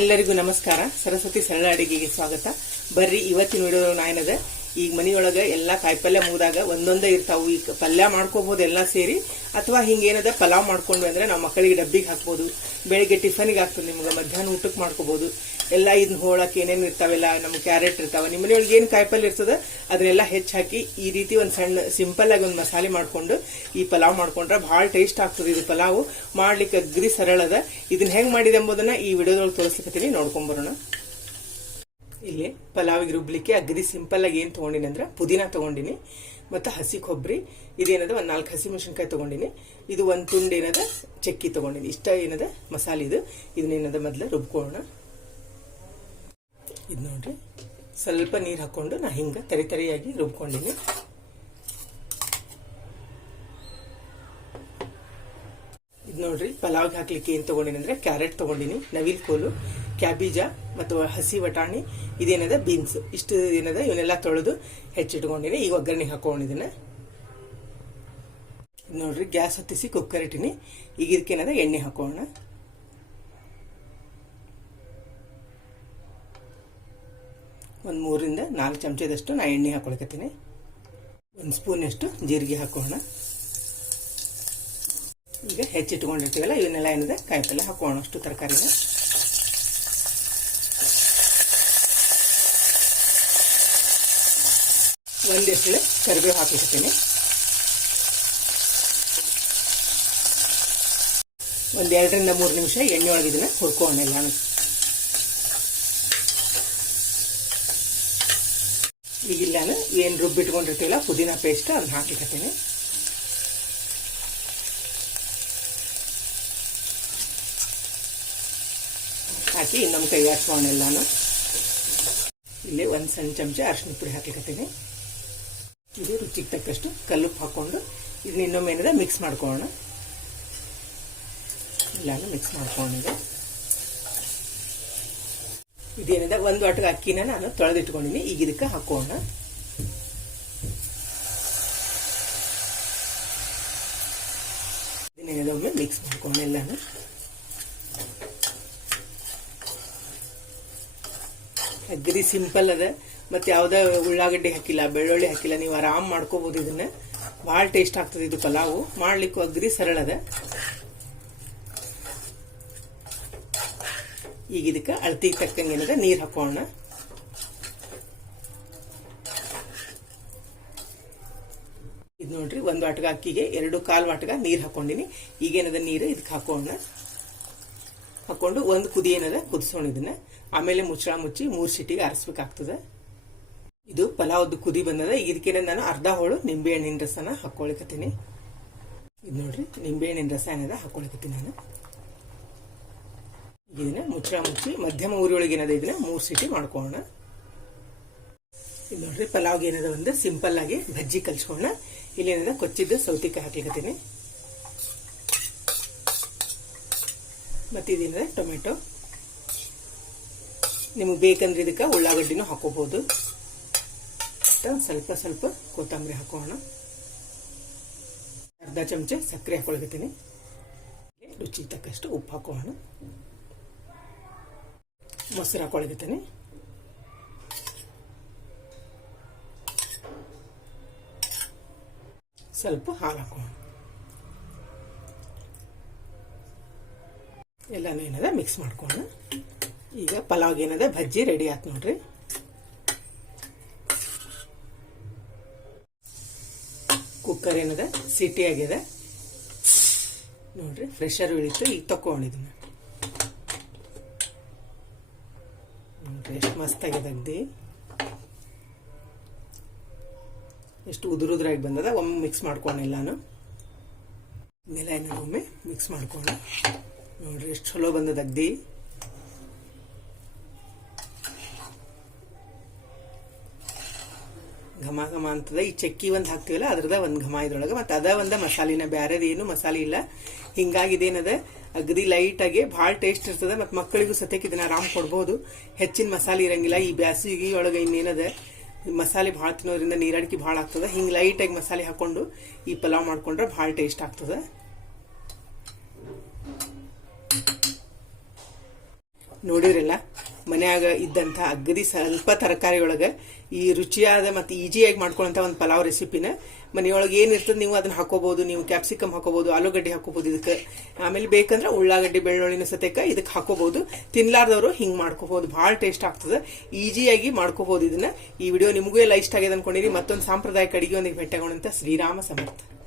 ಎಲ್ಲರಿಗೂ ನಮಸ್ಕಾರ. ಸರಸ್ವತಿ ಸರಳ ಅಡಿಗೆಗೆ ಸ್ವಾಗತ. ಬರ್ರಿ ಇವತ್ತಿನ ವಿಡಿಯೋ ನಾಯನದ ಈಗ ಮನಿಯೊಳಗ ಎಲ್ಲಾ ಕಾಯಿಪಲ್ಯ ಮುಗಿದಾಗ ಒಂದೊಂದೇ ಇರ್ತಾವು. ಈಗ ಪಲ್ಯ ಮಾಡ್ಕೋಬಹುದು ಎಲ್ಲಾ ಸೇರಿ, ಅಥವಾ ಹಿಂಗೇನದ ಪಲಾವ್ ಮಾಡ್ಕೊಂಡ್ವಿ ಅಂದ್ರೆ ನಾವು ಮಕ್ಕಳಿಗೆ ಡಬ್ಬಿಗೆ ಹಾಕ್ಬೋದು, ಬೆಳಿಗ್ಗೆ ಟಿಫನ್ಗೆ ಆಗ್ತದೆ ನಿಮ್ಗೆ ಮಧ್ಯಾಹ್ನ ಊಟಕ್ಕೆ ಮಾಡ್ಕೋಬಹುದು ಎಲ್ಲ ಇದನ್ನ ಹೋಳಕ್ಕೆ ಏನೇನು ಇರ್ತಾವೆಲ್ಲ ನಮ್ಮ ಕ್ಯಾರೆಟ್ ಇರ್ತಾವ ನಿಮ್ಮ ಮನೆಯೊಳಗೆ ಏನು ಕಾಯಿಪಲ್ಯ ಇರ್ತದ ಅದನ್ನೆಲ್ಲ ಹೆಚ್ಚು ಹಾಕಿ ಈ ರೀತಿ ಒಂದು ಸಣ್ಣ ಸಿಂಪಲ್ ಆಗಿ ಒಂದು ಮಸಾಲೆ ಮಾಡ್ಕೊಂಡು ಈ ಪಲಾವ್ ಮಾಡ್ಕೊಂಡ್ರೆ ಭಾಳ ಟೇಸ್ಟ್ ಆಗ್ತದೆ ಇದು ಪಲಾವ್. ಮಾಡ್ಲಿಕ್ಕೆ ಅಗ್ರಿ ಸರಳದ. ಇದನ್ನ ಹೆಂಗೆ ಮಾಡಿದೆ ಎಂಬುದನ್ನ ಈ ವಿಡಿಯೋದೊಳಗೆ ತೋರಿಸ್ಲಿಕ್ಕೆ ನೋಡ್ಕೊಂಬರೋಣ ಇಲ್ಲಿ ಪಲಾವಿಗೆ ರುಬ್ಲಿಕ್ಕೆ ಅಗದಿ ಸಿಂಪಲ್ ಆಗಿ ಏನು ತಗೊಂಡಿನಿ ಅಂದ್ರೆ ಪುದೀನ ತಗೊಂಡಿನಿ ಮತ್ತು ಹಸಿ ಕೊಬ್ಬರಿ. ಇದೇನದ ಒಂದು ನಾಲ್ಕು ಹಸಿ ಮೆಣಸಿನ್ಕಾಯಿ ತಗೊಂಡಿನಿ. ಇದು ಒಂದು ತುಂಡು ಏನದ? ಚಕ್ಕಿ ತಗೊಂಡಿನಿ. ಇಷ್ಟ ಏನದ? ಮಸಾಲೆ ಇದು. ಇದನ್ನೇನದ ಮೊದಲು ರುಬ್ಕೊಳ್ಳೋಣ. ಇದು ನೋಡ್ರಿ. ಸ್ವಲ್ಪ ನೀರು ಹಾಕೊಂಡು ನಾ ಹಿಂಗೆ ತರಿ ತರಿಯಾಗಿ ರುಬ್ಕೊಂಡಿನಿ. ನೋಡ್ರಿ ಪಲಾವ್ಗೆ ಹಾಕ್ಲಿಕ್ಕೆ ಏನು ತೊಗೊಂಡಿನಿ ಅಂದ್ರೆ ಕ್ಯಾರೆಟ್ ತೊಗೊಂಡಿನಿ, ನವಿಲ್ ಕೋಲು, ಕ್ಯಾಬೀಜ ಮತ್ತು ಹಸಿ ಬಟಾಣಿ, ಇದೇನದ ಬೀನ್ಸ್. ಇಷ್ಟು ಏನದ, ಇವನ್ನೆಲ್ಲ ತೊಳೆದು ಹೆಚ್ಚಿಟ್ಕೊಂಡಿನಿ. ಈಗ ಒಗ್ಗರಣೆ ಹಾಕೊಂಡಿದ್ದೀನಿ ನೋಡ್ರಿ, ಗ್ಯಾಸ್ ಹತ್ತಿಸಿ ಕುಕ್ಕರ್ ಇಟ್ಟಿನಿ. ಈಗ ಇದಕ್ಕೇನದ ಎಣ್ಣೆ ಹಾಕೋಣ. ಒಂದು ಮೂರಿಂದ ನಾಲ್ಕು ಚಮಚದಷ್ಟು ನಾ ಎಣ್ಣೆ ಹಾಕೊಳಕತ್ತೀನಿ. ಒಂದು ಸ್ಪೂನಷ್ಟು ಜೀರಿಗೆ ಹಾಕೋಣ. ಈಗ ಹೆಚ್ಚಿಟ್ಕೊಂಡಿರ್ತೀವಲ್ಲ ಇವನ್ನೆಲ್ಲ ಏನಿದೆ? ಕಾಯಿಪಲ್ಲೆ ಹಾಕೋಣ ಅಷ್ಟು ತರಕಾರಿನ ಒಂದಿಷ್ಟು ಕರಿಬೇವು ಹಾಕಿರ್ತೀನಿ. ಒಂದು ಎರಡರಿಂದ ಮೂರು ನಿಮಿಷ ಎಣ್ಣೆ ಒಳಗೆ ಇದನ್ನ ಹುರ್ಕೋಣ ಎಲ್ಲಾನು. ಈಗ ಇಲ್ಲಾನು ಏನು ರುಬ್ಬಿಟ್ಕೊಂಡಿರ್ತೀವಲ್ಲ, ಪುದೀನ ಪೇಸ್ಟ್ ಅದನ್ನ ಹಾಕಿಕತ್ತೀನಿ. ಹಾಕಿ ಇನ್ನೊಂದು ಕೈ ಎಲ್ಲಾನು ಇಲ್ಲಿ ಒಂದು ಸಣ್ಣ ಚಮಚ ಅರ್ಶಿನ ಪುಡಿ ಹಾಕ್ಲಿಕತ್ತೀನಿ. ಇದು ರುಚಿಗೆ ತಕ್ಕಷ್ಟು ಕಲ್ಲು ಹಾಕ್ಕೊಂಡು ಇದನ್ನ ಇನ್ನೊಮ್ಮೆ ಏನಿದೆ ಮಿಕ್ಸ್ ಮಾಡ್ಕೊಳ್ಳೋಣ. ಎಲ್ಲಾನು ಮಿಕ್ಸ್ ಮಾಡ್ಕೊಂಡಿದೆ ಇದೇನಿದೆ, ಒಂದು ಒಟ್ಟಿಗೆ ಅಕ್ಕಿನ ನಾನು ತೊಳೆದಿಟ್ಕೊಂಡಿನಿ, ಈಗ ಇದಕ್ಕೆ ಹಾಕೋಣ. ಇದನ್ನೇನಿದೆ ಒಮ್ಮೆ ಮಿಕ್ಸ್ ಮಾಡ್ಕೊಂಡು ಎಲ್ಲಾನು. ಅಗ್ರಿ ಸಿಂಪಲ್ ಅದ. ಮತ್ತೆ ಯಾವುದೇ ಉಳ್ಳಾಗಡ್ಡಿ ಹಾಕಿಲ್ಲ, ಬೆಳ್ಳುಳ್ಳಿ ಹಾಕಿಲ್ಲ, ನೀವು ಆರಾಮ್ ಮಾಡ್ಕೋಬಹುದು ಇದನ್ನ. ಭಾಳ ಟೇಸ್ಟ್ ಆಗ್ತದೆ ಇದು ಪಲಾವು. ಮಾಡ್ಲಿಕ್ಕೂ ಅಗ್ರಿ ಸರಳ ಅದ. ಈಗ ಇದಕ್ಕೆ ಅಳತಿಗೆ ತಕ್ಕಂಗೆ ಏನದ? ನೀರು ಹಾಕೋಣ. ಇದು ನೋಡ್ರಿ, ಒಂದು ವಾಟಗ ಅಕ್ಕಿಗೆ ಎರಡು ಕಾಲು ವಾಟಗ ನೀರು ಹಾಕೊಂಡಿನಿ. ಈಗೇನದ ನೀರು? ಇದಕ್ಕೆ ಹಾಕೋಣ. ಹಾಕೊಂಡು ಒಂದು ಕುದಿ ಏನದ? ಕುದಿಸೋಣ ಇದನ್ನ. ಆಮೇಲೆ ಮುಚ್ಚಳ ಮುಚ್ಚಿ ಮೂರು ಸಿಟಿಗೆ ಆರಿಸ್ಬೇಕಾಗ್ತದೆ. ಇದು ಪಲಾವ್ದು ಕುದಿ ಬಂದದ. ಇದಕ್ಕೇನೆ ನಾನು ಅರ್ಧ ಹೋಳು ನಿಂಬೆ ಹಣ್ಣಿನ ರಸನ ಹಾಕೊಳಿಕತ್ತೀನಿ. ಇದು ನೋಡ್ರಿ, ನಿಂಬೆ ಹಣ್ಣಿನ ರಸ ಏನದ ಹಾಕೊಳಿಕತ್ತೀನಿ ನಾನು. ಇದನ್ನ ಮುಚ್ಚಳ ಮುಚ್ಚಿ ಮಧ್ಯಮ ಊರಿಯೊಳಗೆ ಏನದ ಇದನ್ನ ಮೂರು ಸಿಟಿ ಮಾಡ್ಕೊಳ್ಳೋಣ. ಇದು ನೋಡ್ರಿ, ಪಲಾವ್ಗೆ ಏನದ ಒಂದು ಸಿಂಪಲ್ ಆಗಿ ಬಜ್ಜಿ ಕಲ್ಸ್ಕೊಳ್ಳೋಣ. ಇಲ್ಲಿ ಏನದ, ಕೊಚ್ಚಿದ್ದು ಸೌತಿಕಾಯಿ ಹಾಕ್ಲಿಕತ್ತೀನಿ. ಮತ್ತೆ ಟೊಮೆಟೊ. ನಿಮಗೆ ಬೇಕಂದ್ರೆ ಇದಕ್ಕೆ ಉಳ್ಳಾಗಡ್ಡಿನೂ ಹಾಕೋಬಹುದು. ಸ್ವಲ್ಪ ಸ್ವಲ್ಪ ಕೊತ್ತಂಬರಿ ಹಾಕೋಣ. ಅರ್ಧ ಚಮಚ ಸಕ್ಕರೆ ಹಾಕೊಳ್ತೀನಿ ರುಚಿಗೆ ತಕ್ಕಷ್ಟು ಉಪ್ಪು ಹಾಕೋಣ. ಮೊಸರು ಹಾಕೊಳಗತ್ತೀನಿ ಸ್ವಲ್ಪ ಹಾಲು ಹಾಕೋಣ. ಎಲ್ಲಾನು ಏನದ ಮಿಕ್ಸ್ ಮಾಡ್ಕೋಣ. ಈಗ ಪಲಾವ್ ಏನದ ಭಜ್ಜಿ ರೆಡಿ ಆಯ್ತು ನೋಡ್ರಿ. ಕುಕ್ಕರ್ ಏನದ? ಸಿಟಿ ಆಗಿದೆ ನೋಡ್ರಿ ಫ್ರೆಶರ್ ಇಳಿತು ಈಗ ತಕೊಂಡಿದ್ನ ನೋಡ್ರಿ, ಎಷ್ಟು ಮಸ್ತ್ ಆಗ್ಯದ ಅಗ್ದಿ. ಎಷ್ಟು ಉದುರು ಉದುರಾಗಿ ಬಂದದ. ಒಮ್ಮೆ ಮಿಕ್ಸ್ ಮಾಡ್ಕೊಂಡು ಎಲ್ಲಾನು. ನೆಲ ಏನಾದ್ರು ಒಮ್ಮೆ ಮಿಕ್ಸ್ ಮಾಡ್ಕೊಂಡು ನೋಡ್ರಿ, ಎಷ್ಟು ಚಲೋ ಬಂದದ ಅಗ್ದಿ. ಘಮ ಘಮ ಅಂತದ, ಈ ಚಕ್ಕಿ ಒಂದು ಹಾಕ್ತಿವಲ್ಲ ಅದ್ರದ ಒಂದು ಘಮ ಇದ್ರೊಳಗೆ, ಮತ್ತೆ ಅದ ಒಂದ ಮಸಾಲಿನ ಬ್ಯಾರದೇನು ಮಸಾಲೆ ಇಲ್ಲ. ಹಿಂಗಾಗಿ ಇದೇನದ ಅಗದಿ ಲೈಟ್ ಆಗಿ ಭಾಳ ಟೇಸ್ಟ್ ಇರ್ತದ, ಮತ್ತೆ ಮಕ್ಕಳಿಗೂ ಸತ್ಯಕ್ಕೆ ಇದನ್ನ ಆರಾಮ್ ಕೊಡ್ಬೋದು. ಹೆಚ್ಚಿನ ಮಸಾಲೆ ಇರಂಗಿಲ್ಲ, ಈ ಬ್ಯಾಸಿಗೆ ಒಳಗೆ ಇನ್ನೇನದ? ಮಸಾಲೆ ಭಾಳ ತಿನ್ನೋದ್ರಿಂದ ನೀರಾಡಿಕೆ ಭಾಳ ಆಗ್ತದ. ಹಿಂಗೆ ಲೈಟ್ ಆಗಿ ಮಸಾಲೆ ಹಾಕೊಂಡು ಈ ಪಲಾವ್ ಮಾಡ್ಕೊಂಡ್ರೆ ಭಾಳ ಟೇಸ್ಟ್ ಆಗ್ತದ. ನೋಡಿರಲ್ಲ ಮನ್ಯಾಗ ಇದ್ದಂಥ ಅಗದಿ ಸ್ವಲ್ಪ ತರಕಾರಿ ಒಳಗೆ ಈ ರುಚಿಯಾದ ಮತ್ತು ಈಜಿಯಾಗಿ ಮಾಡ್ಕೊಳ್ಳೋಂಥ ಒಂದು ಪಲಾವ್ ರೆಸಿಪಿನ ಮನೆಯೊಳಗೆ ಏನಿರ್ತದೆ ನೀವು ಅದನ್ನ ಹಾಕೋಬಹುದು ನೀವು ಕ್ಯಾಪ್ಸಿಕಮ್ ಹಾಕೋಬಹುದು ಆಲೂಗಡ್ಡೆ ಹಾಕೋಬಹುದು ಇದಕ್ಕೆ. ಆಮೇಲೆ ಬೇಕಂದ್ರೆ ಉಳ್ಳಾಗಡ್ಡಿ, ಬೆಳ್ಳುಳ್ಳಿನ ಸತೇಕ ಇದಕ್ಕೆ ಹಾಕೋಬಹುದು ತಿನ್ಲಾರ್ದವರು ಹಿಂಗೆ ಮಾಡ್ಕೋಬಹುದು ಭಾಳ ಟೇಸ್ಟ್ ಆಗ್ತದೆ. ಈಜಿಯಾಗಿ ಮಾಡ್ಕೋಬಹುದು ಇದನ್ನ. ಈ ವಿಡಿಯೋ ನಿಮಗೂ ಎಲ್ಲ ಇಷ್ಟ ಆಗಿದೆ ಅನ್ಕೊಂಡಿರಿ. ಮತ್ತೊಂದು ಸಾಂಪ್ರದಾಯಿಕ ಅಡಿಗೆ ಒಂದಿಗೆ ಭೇಟಿಯಾಗೋಣಂತ ಶ್ರೀರಾಮ ಸಮರ್ಥ.